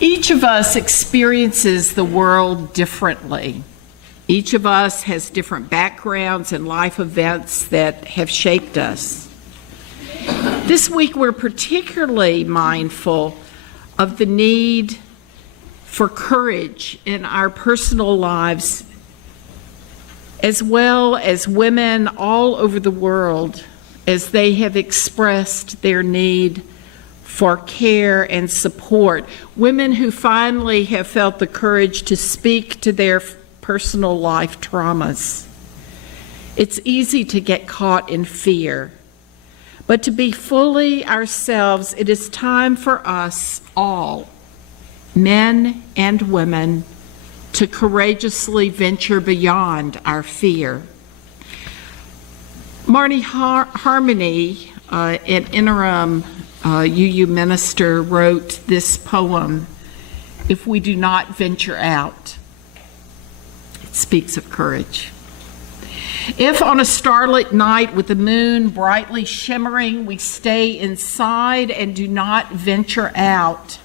Each of us experiences the world differently. Each of us has different backgrounds and life events that have shaped us. This week, we're particularly mindful of the need for courage in our personal lives, as well as women all over the world as they have expressed their need for care and support. Women who finally have felt the courage to speak to their personal life traumas. It's easy to get caught in fear, but to be fully ourselves, it is time for us all, men and women, to courageously venture beyond our fear. Marnie Harmony, an interim UU minister, wrote this poem, "If We Do Not Venture Out." It speaks of courage. If on a starlit night with the moon brightly shimmering, we stay inside and do not venture out,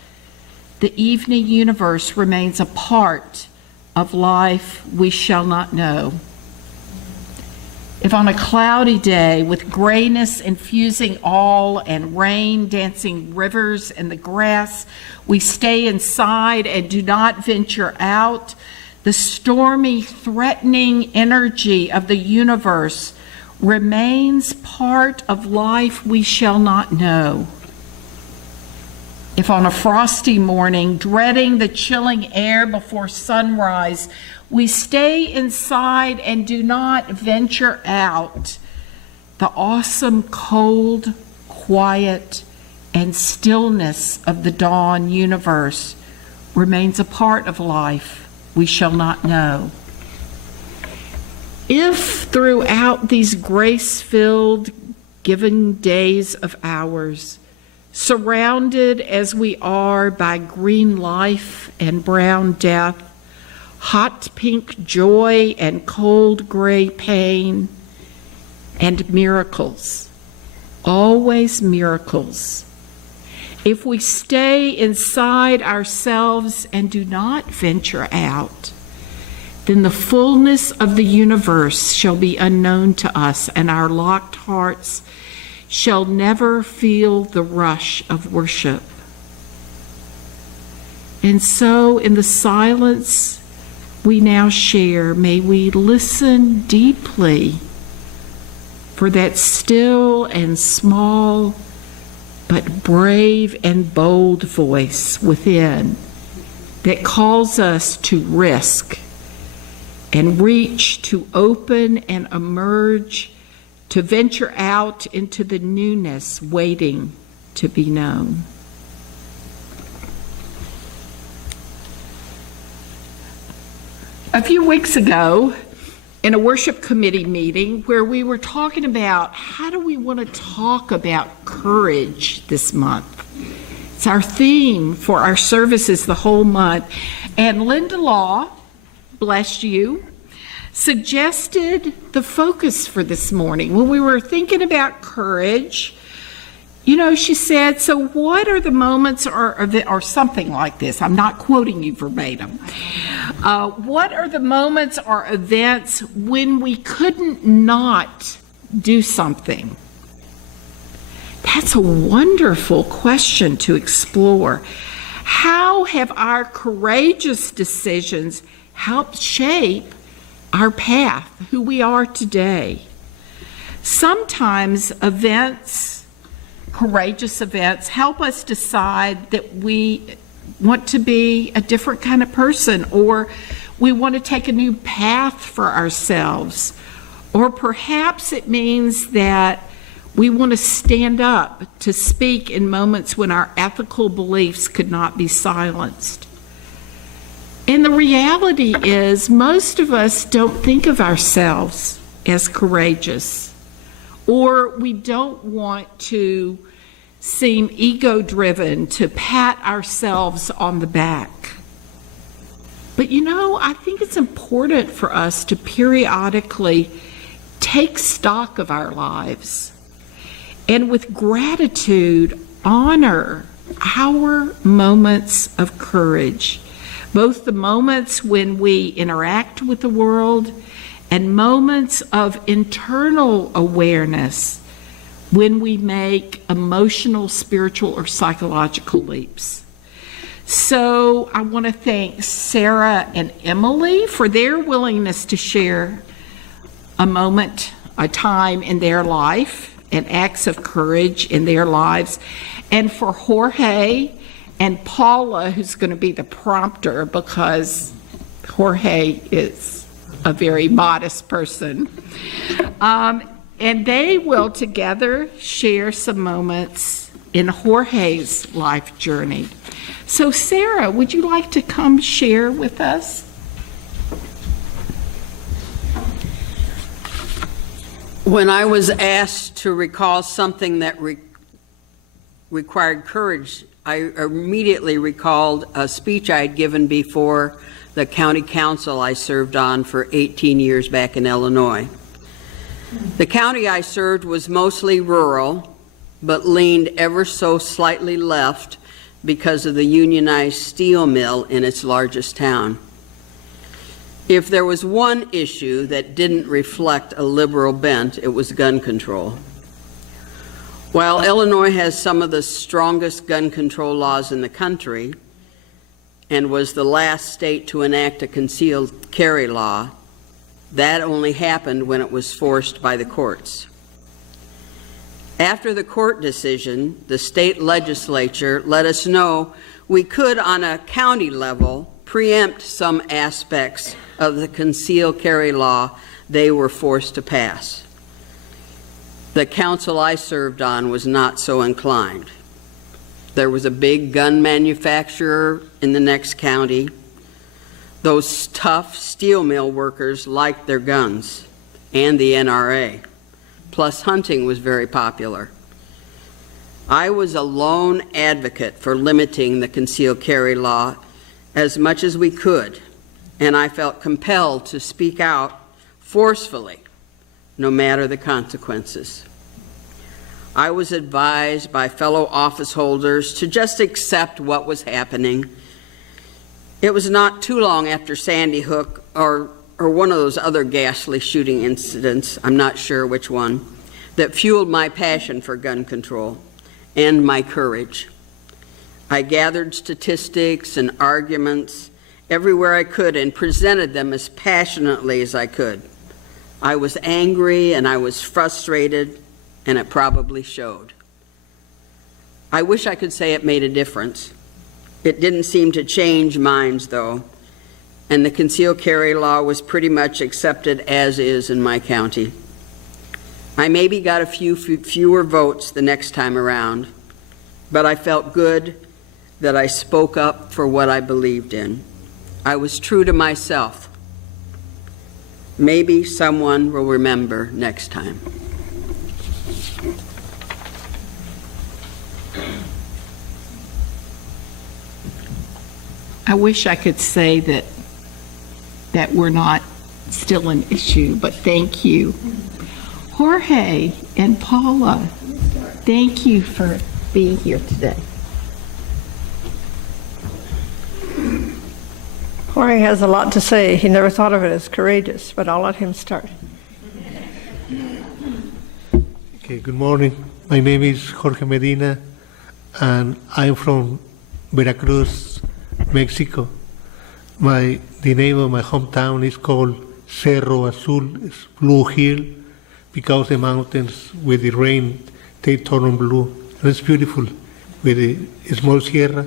the evening universe remains a part of life we shall not know. If on a cloudy day with grayness infusing all and rain dancing rivers in the grass, we stay inside and do not venture out, the stormy, threatening energy of the universe remains part of life we shall not know. If on a frosty morning, dreading the chilling air before sunrise, we stay inside and do not venture out, the awesome cold, quiet, and stillness of the dawn universe remains a part of life we shall not know. If throughout these grace-filled, given days of ours, surrounded as we are by green life and brown death, hot pink joy and cold gray pain, and miracles, always miracles. If we stay inside ourselves and do not venture out, then the fullness of the universe shall be unknown to us, and our locked hearts shall never feel the rush of worship. And so, in the silence we now share, may we listen deeply for that still and small but brave and bold voice within that calls us to risk and reach, to open and emerge, to venture out into the newness waiting to be known. A few weeks ago, in a worship committee meeting where we were talking about how do we want to talk about courage this month. It's our theme for our services the whole month. And Linda Law, bless you, suggested the focus for this morning. When we were thinking about courage, she said, so what are the moments, or something like this, I'm not quoting you verbatim, what are the moments or events when we couldn't not do something? That's a wonderful question to explore. How have our courageous decisions helped shape our path, who we are today? Sometimes courageous events help us decide that we want to be a different kind of person, or we want to take a new path for ourselves, or perhaps it means that we want to stand up to speak in moments when our ethical beliefs could not be silenced. And the reality is, most of us don't think of ourselves as courageous, or we don't want to seem ego-driven to pat ourselves on the back. But I think it's important for us to periodically take stock of our lives and with gratitude honor our moments of courage, both the moments when we interact with the world and moments of internal awareness when we make emotional, spiritual, or psychological leaps. So I want to thank Sarah and Emily for their willingness to share a moment, a time in their life, and acts of courage in their lives, and for Jorge and Paula, who's going to be the prompter because Jorge is a very modest person. And they will together share some moments in Jorge's life journey. So Sarah, would you like to come share with us? When I was asked to recall something that required courage, I immediately recalled a speech I had given before the county council I served on for 18 years back in Illinois. The county I served was mostly rural, but leaned ever so slightly left because of the unionized steel mill in its largest town. If there was one issue that didn't reflect a liberal bent, it was gun control. While Illinois has some of the strongest gun control laws in the country and was the last state to enact a concealed carry law, that only happened when it was forced by the courts. After the court decision, the state legislature let us know we could, on a county level, preempt some aspects of the concealed carry law they were forced to pass. The council I served on was not so inclined. There was a big gun manufacturer in the next county. Those tough steel mill workers liked their guns and the NRA. Plus, hunting was very popular. I was a lone advocate for limiting the concealed carry law as much as we could, and I felt compelled to speak out forcefully, no matter the consequences. I was advised by fellow office holders to just accept what was happening. It was not too long after Sandy Hook or one of those other ghastly shooting incidents, I'm not sure which one, that fueled my passion for gun control and my courage. I gathered statistics and arguments everywhere I could and presented them as passionately as I could. I was angry and I was frustrated, and it probably showed. I wish I could say it made a difference. It didn't seem to change minds, though, and the concealed carry law was pretty much accepted as is in my county. I maybe got a few fewer votes the next time around, but I felt good that I spoke up for what I believed in. I was true to myself. Maybe someone will remember next time. I wish I could say that we're not still an issue, but thank you. Jorge and Paula, thank you for being here today. Jorge has a lot to say. He never thought of it as courageous, but I'll let him start. Okay, good morning. My name is Jorge Medina, and I'm from Veracruz, Mexico. The name of my hometown is called Cerro Azul, it's Blue Hill, because the mountains with the rain, they turn blue. And it's beautiful with a small sierra.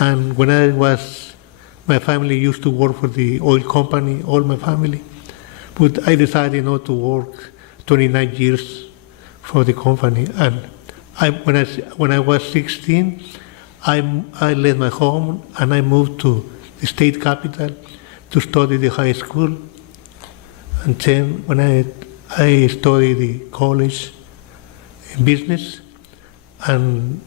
And when my family used to work for the oil company, all my family, but I decided not to work 29 years for the company. And when I was 16, I left my home and I moved to the state capital to study the high school. And then when I studied the college in business, and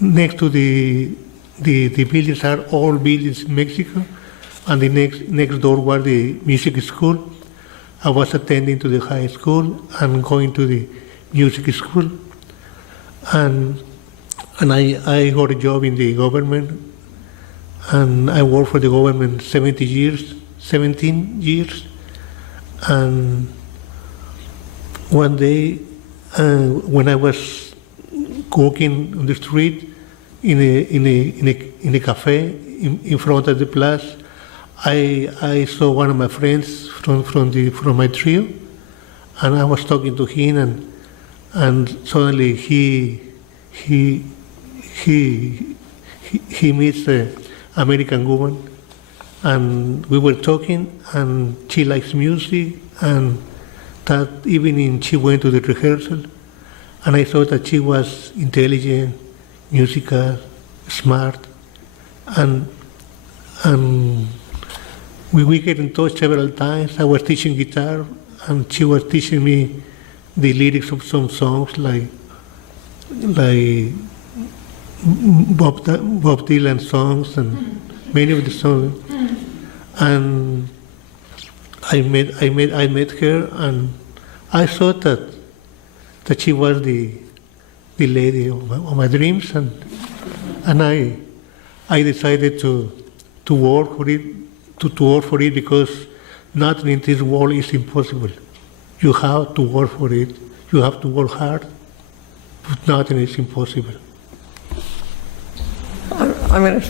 next to the buildings are all buildings in Mexico, and the next door was the music school. I was attending to the high school and going to the music school. And And I got a job in the government, and I worked for the government 17 years. And one day, when I was walking on the street in a cafe in front of the place, I saw one of my friends from my trio, and I was talking to him, and suddenly he meets an American woman, and we were talking, and she likes music, and that evening she went to the rehearsal, and I thought that she was intelligent, musical, smart, and we get in touch several times. I was teaching guitar, and she was teaching me the lyrics of some songs like Bob Dylan songs and many of the songs. And I met her, and I thought that she was the lady of my dreams, and I decided to work for it, to work for it, because nothing in this world is impossible. You have to work for it. You have to work hard, but nothing is impossible. I'm going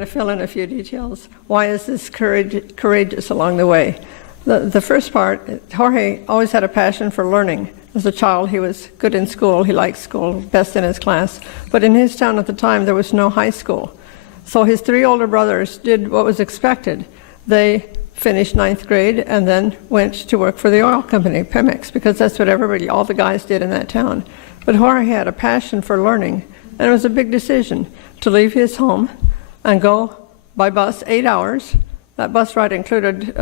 to fill in a few details. Why is this courageous along the way? The first part, Jorge always had a passion for learning. As a child, he was good in school. He liked school, best in his class. But in his town at the time, there was no high school. So his three older brothers did what was expected. They finished 9th grade and then went to work for the oil company, Pemex, because that's what all the guys did in that town. But Jorge had a passion for learning, and it was a big decision to leave his home and go by bus 8 hours. That bus ride included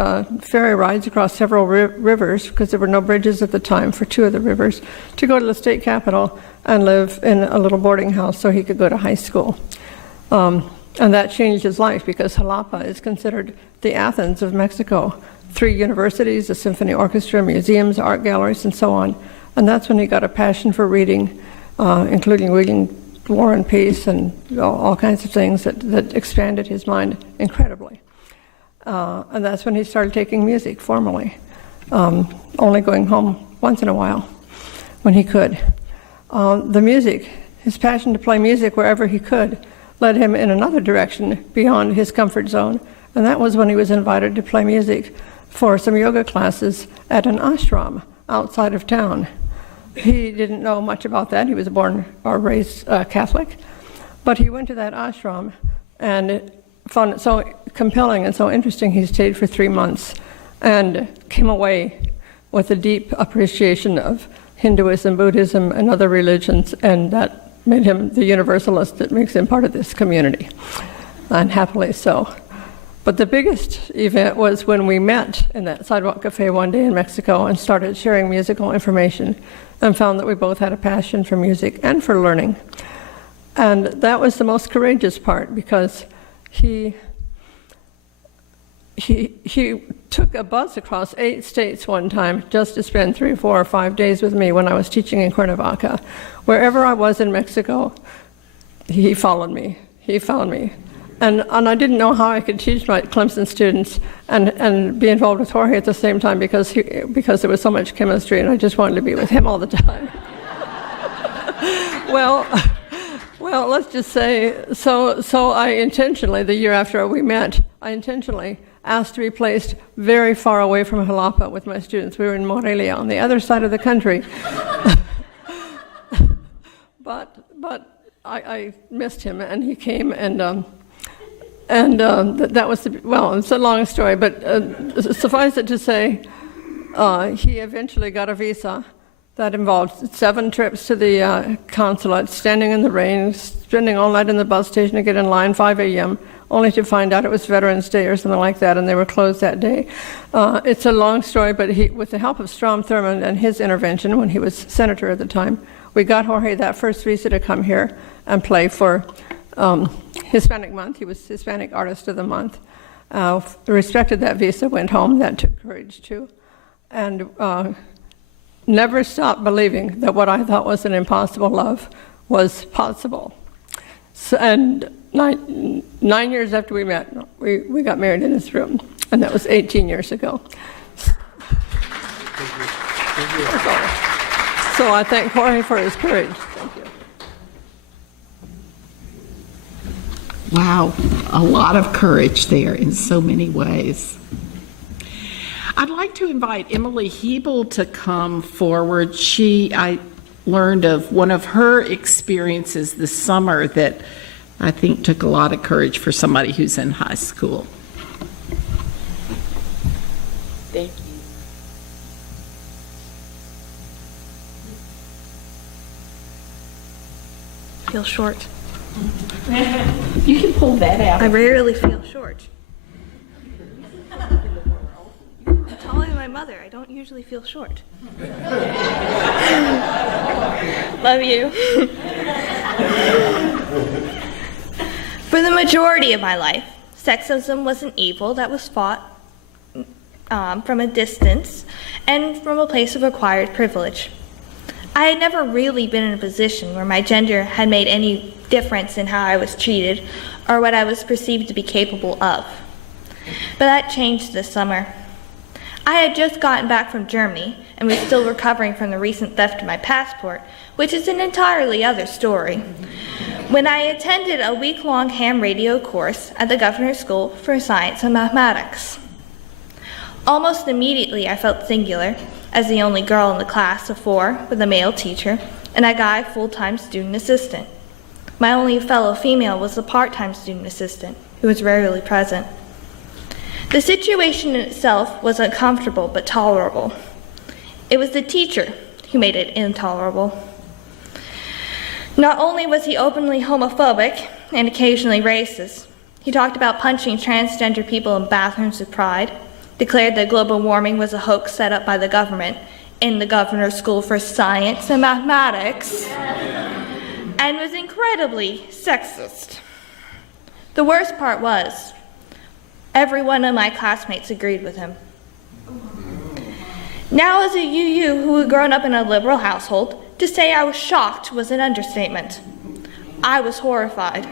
ferry rides across several rivers, because there were no bridges at the time for 2 of the rivers, to go to the state capital and live in a little boarding house so he could go to high school. And that changed his life, because Jalapa is considered the Athens of Mexico. 3 universities, a symphony orchestra, museums, art galleries, and so on. And that's when he got a passion for reading, including reading War and Peace and all kinds of things that expanded his mind incredibly. And that's when he started taking music formally, only going home once in a while when he could. The music, his passion to play music wherever he could, led him in another direction beyond his comfort zone, and that was when he was invited to play music for some yoga classes at an ashram outside of town. He didn't know much about that. He was born or raised Catholic, but he went to that ashram and found it so compelling and so interesting. He stayed for 3 months and came away with a deep appreciation of Hinduism, Buddhism, and other religions, and that made him the universalist that makes him part of this community, and happily so. But the biggest event was when we met in that sidewalk cafe one day in Mexico and started sharing musical information, and found that we both had a passion for music and for learning. And that was the most courageous part, because he took a bus across 8 states one time just to spend 3 or 4 or 5 days with me when I was teaching in Cuernavaca. Wherever I was in Mexico, he followed me. He found me. And I didn't know how I could teach my Clemson students and be involved with Jorge at the same time, because there was so much chemistry, and I just wanted to be with him all the time. Well, let's just say, so I intentionally, the year after we met, I intentionally asked to be placed very far away from Jalapa with my students. We were in Morelia, on the other side of the country. But I missed him, and he came, and that was, it's a long story, but suffice it to say, he eventually got a visa that involved 7 trips to the consulate, standing in the rain, spending all night in the bus station to get in line 5 a.m., only to find out it was Veterans Day or something like that, and they were closed that day. It's a long story, but with the help of Strom Thurmond and his intervention when he was senator at the time, we got Jorge that first visa to come here and play for Hispanic Month. He was Hispanic Artist of the Month. Respected that visa, went home. That took courage too. And never stopped believing that what I thought was an impossible love was possible. So, and nine years after we met, we got married in this room, and that was 18 years ago. So I thank Jorge for his courage. Thank you. Wow, a lot of courage there in so many ways. I'd like to invite Emily Hiebel to come forward. I learned of one of her experiences this summer that I think took a lot of courage for somebody who's in high school. Thank you. Feel short. You can pull that out. I rarely feel short. I'm taller than my mother. I don't usually feel short. Love you. For the majority of my life, sexism was an evil that was fought from a distance and from a place of acquired privilege. I had never really been in a position where my gender had made any difference in how I was treated or what I was perceived to be capable of. But that changed this summer. I had just gotten back from Germany and was still recovering from the recent theft of my passport, which is an entirely other story, when I attended a week-long ham radio course at the Governor's School for Science and Mathematics. Almost immediately I felt singular, as the only girl in the class of 4 with a male teacher and a guy full-time student assistant. My only fellow female was the part-time student assistant, who was rarely present. The situation in itself was uncomfortable but tolerable. It was the teacher who made it intolerable. Not only was he openly homophobic and occasionally racist, he talked about punching transgender people in bathrooms with pride, declared that global warming was a hoax set up by the government in the Governor's School for Science and Mathematics, and was incredibly sexist. The worst part was, every one of my classmates agreed with him. Now, as a UU who had grown up in a liberal household, to say I was shocked was an understatement. I was horrified.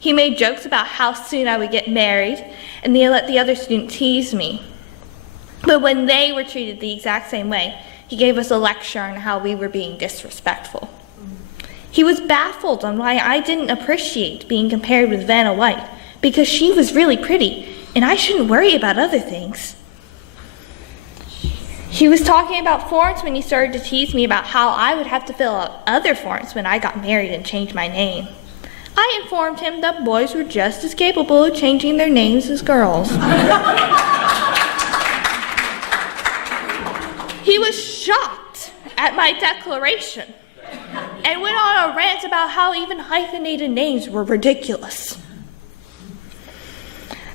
He made jokes about how soon I would get married, and he let the other students tease me. But when they were treated the exact same way, he gave us a lecture on how we were being disrespectful. He was baffled on why I didn't appreciate being compared with Vanna White, because she was really pretty, and I shouldn't worry about other things. He was talking about forms when he started to tease me about how I would have to fill out other forms when I got married and changed my name. I informed him that boys were just as capable of changing their names as girls. He was shocked at my declaration and went on a rant about how even hyphenated names were ridiculous.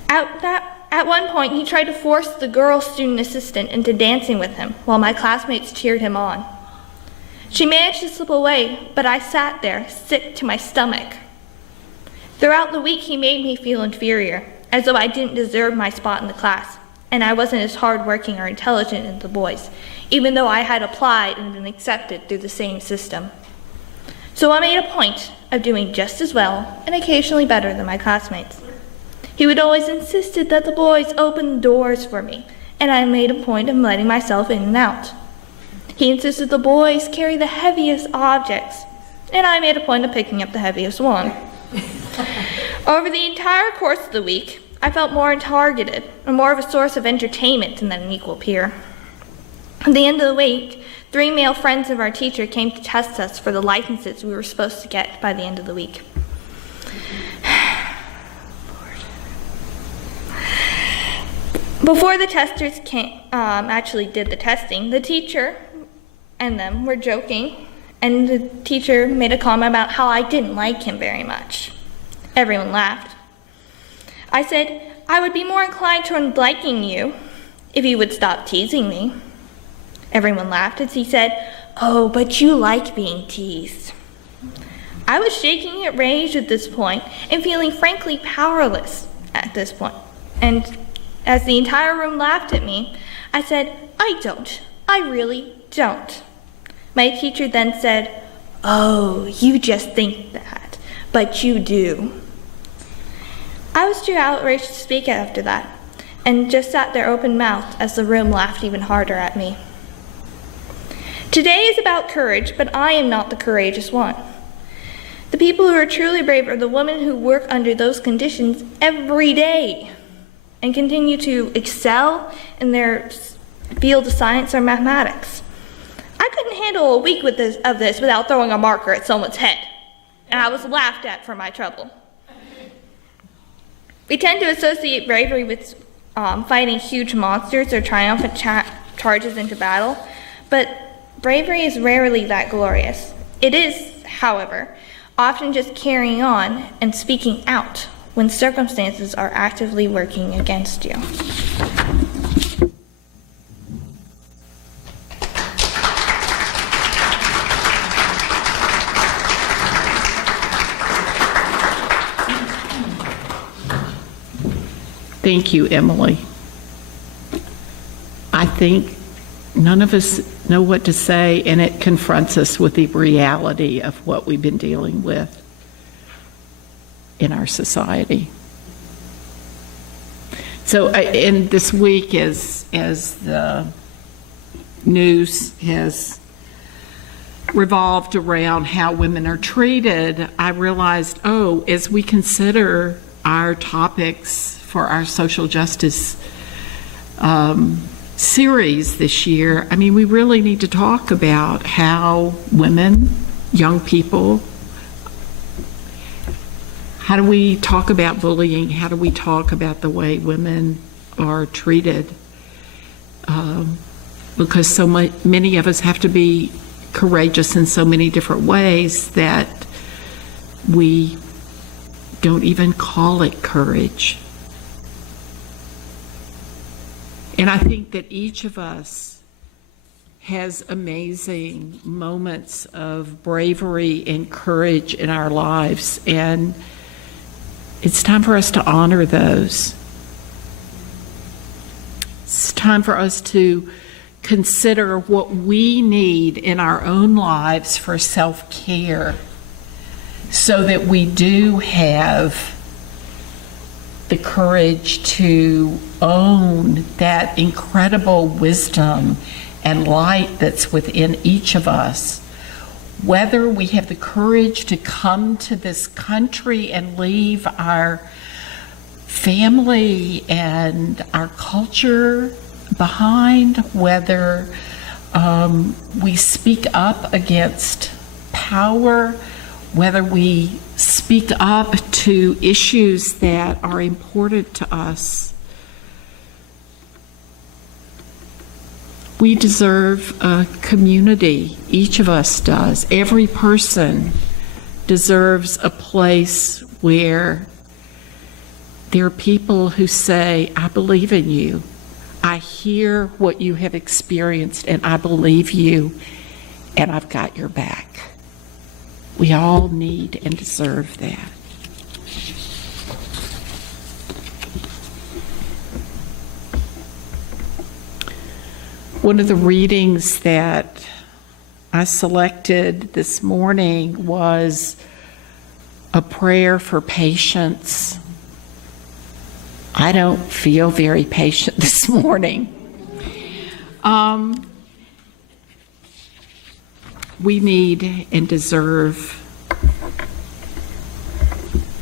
At one point, he tried to force the girl student assistant into dancing with him while my classmates cheered him on. She managed to slip away, but I sat there, sick to my stomach. Throughout the week, he made me feel inferior, as though I didn't deserve my spot in the class, and I wasn't as hardworking or intelligent as the boys, even though I had applied and been accepted through the same system. So I made a point of doing just as well, and occasionally better than my classmates. He would always insisted that the boys open doors for me, and I made a point of letting myself in and out. He insisted the boys carry the heaviest objects, and I made a point of picking up the heaviest one. Over the entire course of the week, I felt more targeted and more of a source of entertainment than an equal peer. At the end of the week, 3 male friends of our teacher came to test us for the licenses we were supposed to get by the end of the week. Before the testers actually did the testing, the teacher and them were joking, and the teacher made a comment about how I didn't like him very much. Everyone laughed. I said, I would be more inclined toward liking you if you would stop teasing me. Everyone laughed as he said, oh, but you like being teased. I was shaking at rage at this point and feeling frankly powerless at this point. And as the entire room laughed at me, I said, I don't. I really don't. My teacher then said, oh, you just think that. but you do. I was too outraged to speak after that, and just sat there open-mouthed as the room laughed even harder at me. Today is about courage, but I am not the courageous one. The people who are truly brave are the women who work under those conditions every day and continue to excel in their field of science or mathematics. I couldn't handle a week of this without throwing a marker at someone's head, and I was laughed at for my trouble. We tend to associate bravery with fighting huge monsters or triumphant charges into battle, but bravery is rarely that glorious. It is, however, often just carrying on and speaking out when circumstances are actively working against you. Thank you, Emily. I think none of us know what to say, and it confronts us with the reality of what we've been dealing with in our society. So, in this week, as the news has revolved around how women are treated, I realized, as we consider our topics for our social justice series this year, I mean, we really need to talk about how women, young people, how do we talk about bullying? How do we talk about the way women are treated? Because so many of us have to be courageous in so many different ways that we don't even call it courage. And I think that each of us has amazing moments of bravery and courage in our lives, and it's time for us to honor those. It's time for us to consider what we need in our own lives for self-care so that we do have the courage to own that incredible wisdom and light that's within each of us. Whether we have the courage to come to this country and leave our family and our culture behind, whether we speak up against power, whether we speak up to issues that are important to us. We deserve a community. Each of us does. Every person deserves a place where there are people who say, I believe in you. I hear what you have experienced, and I believe you, and I've got your back. We all need and deserve that. One of the readings that I selected this morning was a prayer for patience. I don't feel very patient this morning. We need and deserve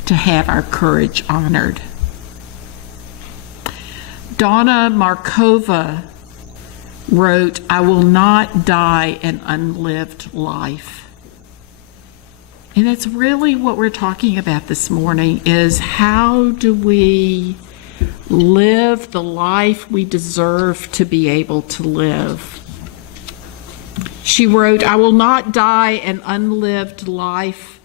to have our courage honored. Donna Markova wrote, I will not die an unlived life. And that's really what we're talking about this morning, is how do we live the life we deserve to be able to live? She wrote, I will not die an unlived life.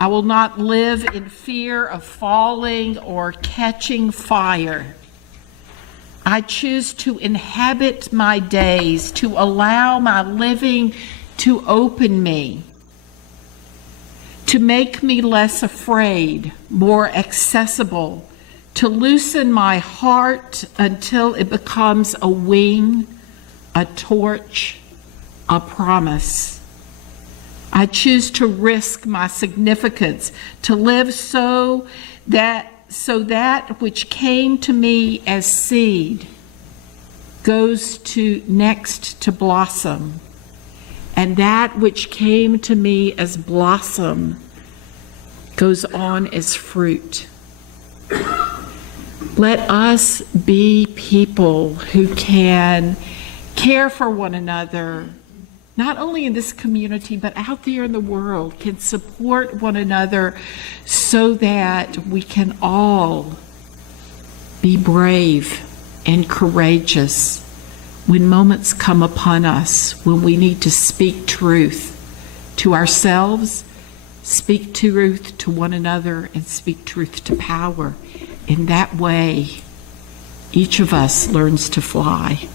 I will not live in fear of falling or catching fire. I choose to inhabit my days, to allow my living to open me, to make me less afraid, more accessible, to loosen my heart until it becomes a wing, a torch, a promise. I choose to risk my significance, to live so that which came to me as seed goes to next to blossom, and that which came to me as blossom goes on as fruit. Let us be people who can care for one another, not only in this community, but out there in the world, can support one another so that we can all be brave and courageous when moments come upon us, when we need to speak truth to ourselves, speak truth to one another, and speak truth to power. In that way, each of us learns to fly.